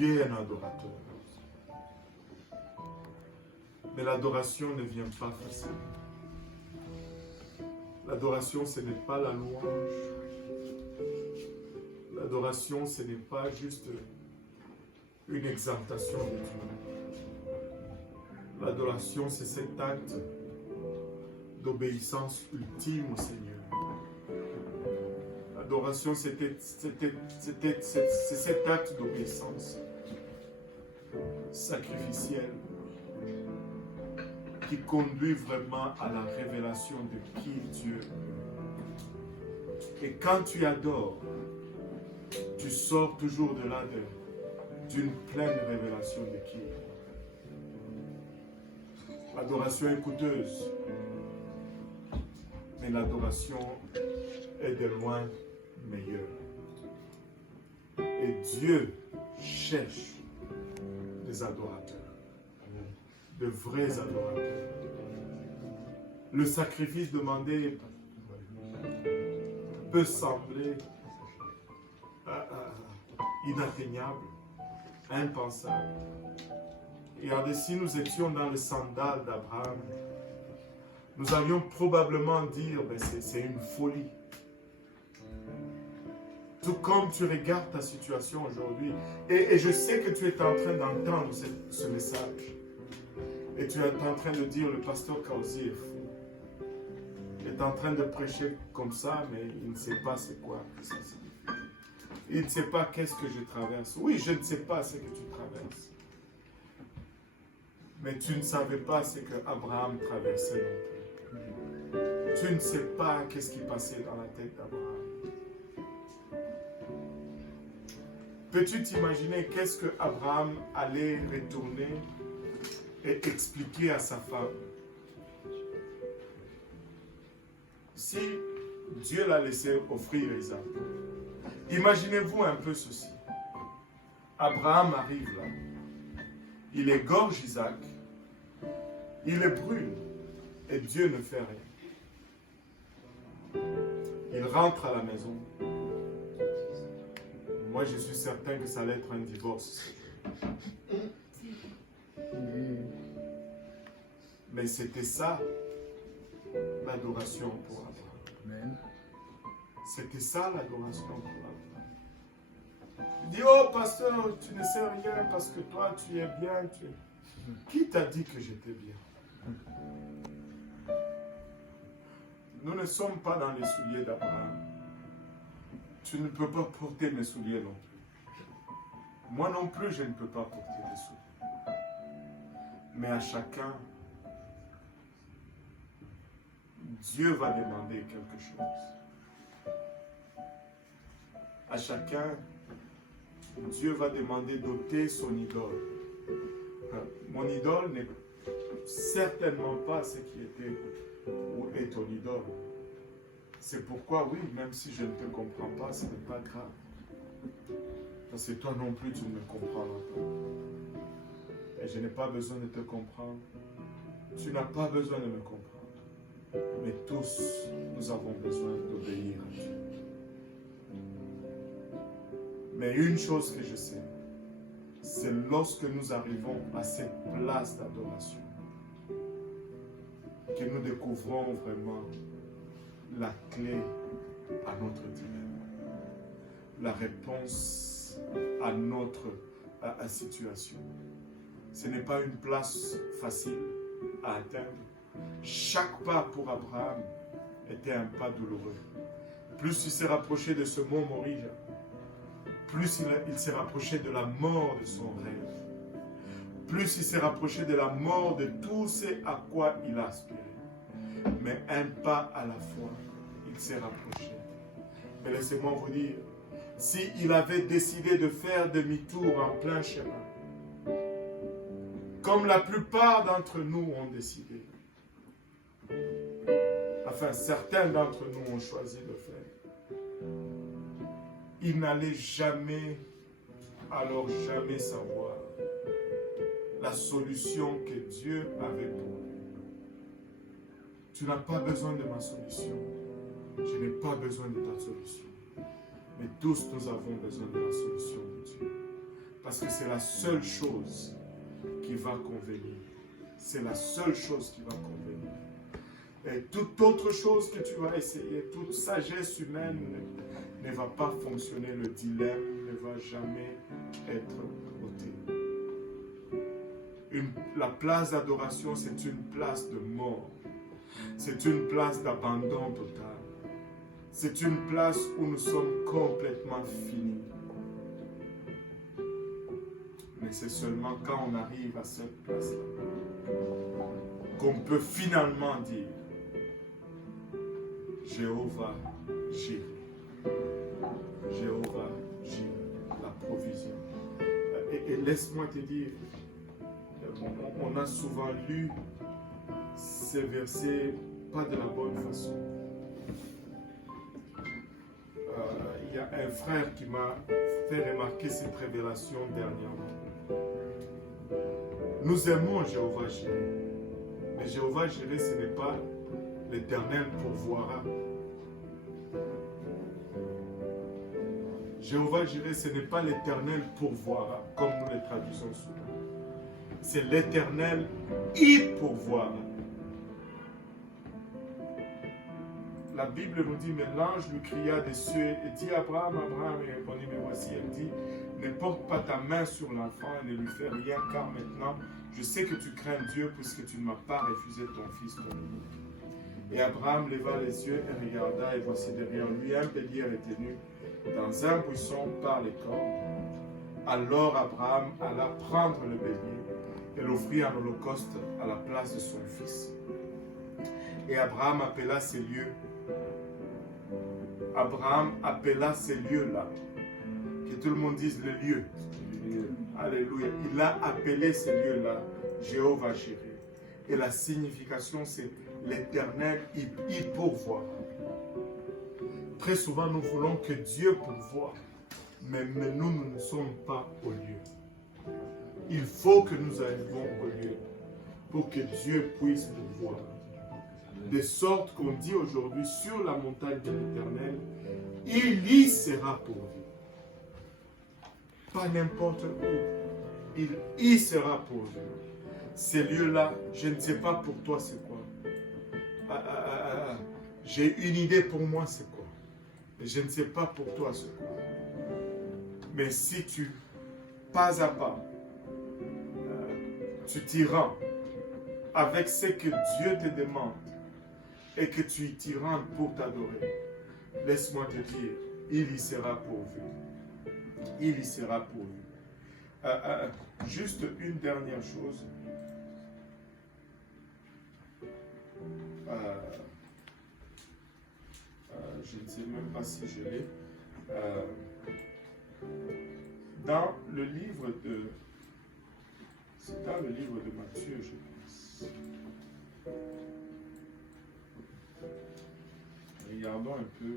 Dieu est un adorateur. Mais l'adoration ne vient pas facilement. L'adoration, ce n'est pas la louange. L'adoration, ce n'est pas juste une exaltation de Dieu. L'adoration, c'est cet acte d'obéissance ultime au Seigneur. L'adoration, c'est cet acte d'obéissance sacrificielle qui conduit vraiment à la révélation de qui Dieu est. Et quand tu adores, tu sors toujours de là d'une pleine révélation de qui il est. L'adoration est coûteuse, mais l'adoration est de loin meilleure. Et Dieu cherche des adorateurs, de vrais adorateurs. Le sacrifice demandé peut sembler inatteignable, impensable. Regardez, si nous étions dans le sandal d'Abraham, nous allions probablement dire, c'est une folie. Tout comme tu regardes ta situation aujourd'hui, et je sais que tu es en train d'entendre ce message, et tu es en train de dire, le pasteur Kausi est fou. Il est en train de prêcher comme ça, mais il ne sait pas c'est quoi que ça signifie. Il ne sait pas qu'est-ce que je traverse. Oui, je ne sais pas ce que tu traverses. Mais tu ne savais pas ce que Abraham traversait non plus. Tu ne sais pas qu'est-ce qui passait dans la tête d'Abraham. Peux-tu t'imaginer qu'est-ce que Abraham allait retourner et expliquer à sa femme? Si Dieu l'a laissé offrir Isaac, imaginez-vous un peu ceci. Abraham arrive là, il égorge Isaac, il le brûle et Dieu ne fait rien. Il rentre à la maison. Moi, je suis certain que ça allait être un divorce. Mais c'était ça, l'adoration pour Abraham. C'était ça, l'adoration pour Abraham. Il dit, oh pasteur, tu ne sais rien parce que toi, tu es bien. Qui t'a dit que j'étais bien? Nous ne sommes pas dans les souliers d'Abraham. Tu ne peux pas porter mes souliers non plus. Moi non plus, je ne peux pas porter des souliers. Mais à chacun, Dieu va demander quelque chose. À chacun, Dieu va demander d'ôter son idole. Mon idole n'est certainement pas ce qui était ou est ton idole. C'est pourquoi, oui, même si je ne te comprends pas, ce n'est pas grave. Parce que toi non plus, tu ne me comprendras pas. Et je n'ai pas besoin de te comprendre. Tu n'as pas besoin de me comprendre. Mais tous, nous avons besoin d'obéir à Dieu. Mais une chose que je sais, c'est lorsque nous arrivons à cette place d'adoration que nous découvrons vraiment la clé à notre dilemme, la réponse à notre situation. Ce n'est pas une place facile à atteindre. Chaque pas pour Abraham était un pas douloureux. Plus il s'est rapproché de ce mont Moriah, plus il s'est rapproché de la mort de son rêve. Plus il s'est rapproché de la mort de tout ce à quoi il a aspiré. Mais un pas à la fois, il s'est rapproché. Mais laissez-moi vous dire, s'il avait décidé de faire demi-tour en plein chemin, comme la plupart d'entre nous ont décidé, enfin certains d'entre nous ont choisi de faire, il n'allait jamais, alors jamais savoir la solution que Dieu avait pour lui. Tu n'as pas besoin de ma solution. Je n'ai pas besoin de ta solution. Mais tous nous avons besoin de la solution de Dieu. Parce que c'est la seule chose qui va convenir. C'est la seule chose qui va convenir. Et toute autre chose que tu vas essayer, toute sagesse humaine ne va pas fonctionner. Le dilemme ne va jamais être ôté. La place d'adoration, c'est une place de mort. C'est une place d'abandon total. C'est une place où nous sommes complètement finis. Mais c'est seulement quand on arrive à cette place-là qu'on peut finalement dire Jéhovah Jireh. Jéhovah Jireh, la provision. Et laisse-moi te dire, on a souvent lu ces versets pas de la bonne façon. Il y a un frère qui m'a fait remarquer cette révélation dernièrement. Nous aimons Jéhovah Jireh. Mais Jéhovah Jireh, ce n'est pas l'Éternel pourvoira. Jéhovah Jireh, ce n'est pas l'Éternel pourvoira, comme nous les traduisons souvent. C'est l'Éternel y pourvoira. La Bible nous dit, mais l'ange lui cria des cieux et dit, Abraham, Abraham, il répondit, mais voici, elle dit, ne porte pas ta main sur l'enfant et ne lui fais rien, car maintenant, je sais que tu crains Dieu puisque tu ne m'as pas refusé ton fils, ton unique. Et Abraham leva les yeux et regarda, et voici derrière lui un bélier retenu dans un buisson par les cornes. Alors Abraham alla prendre le bélier et l'offrit en holocauste à la place de son fils. Et Abraham appela ces lieux. Abraham appela ces lieux-là. Que tout le monde dise le lieu. Alléluia. Il a appelé ces lieux-là Jéhovah Jireh. Et la signification, c'est l'Éternel y pourvoit. Très souvent, nous voulons que Dieu pourvoie. Mais nous ne sommes pas au lieu. Il faut que nous arrivions au lieu pour que Dieu puisse pourvoir. De sorte qu'on dit aujourd'hui, sur la montagne de l'Éternel, il y sera pourvu. Pas n'importe où. Il y sera pourvu. Ces lieux-là, je ne sais pas pour toi c'est quoi. J'ai une idée pour moi c'est quoi. Je ne sais pas pour toi c'est quoi. Mais si tu, pas à pas, tu t'y rends avec ce que Dieu te demande et que tu t'y rends pour t'adorer, laisse-moi te dire, il y sera pourvu. Il y sera pourvu. Juste une dernière chose. Je ne sais même pas si je l'ai. Dans le livre de... C'est dans le livre de Matthieu, je pense. Regardons un peu.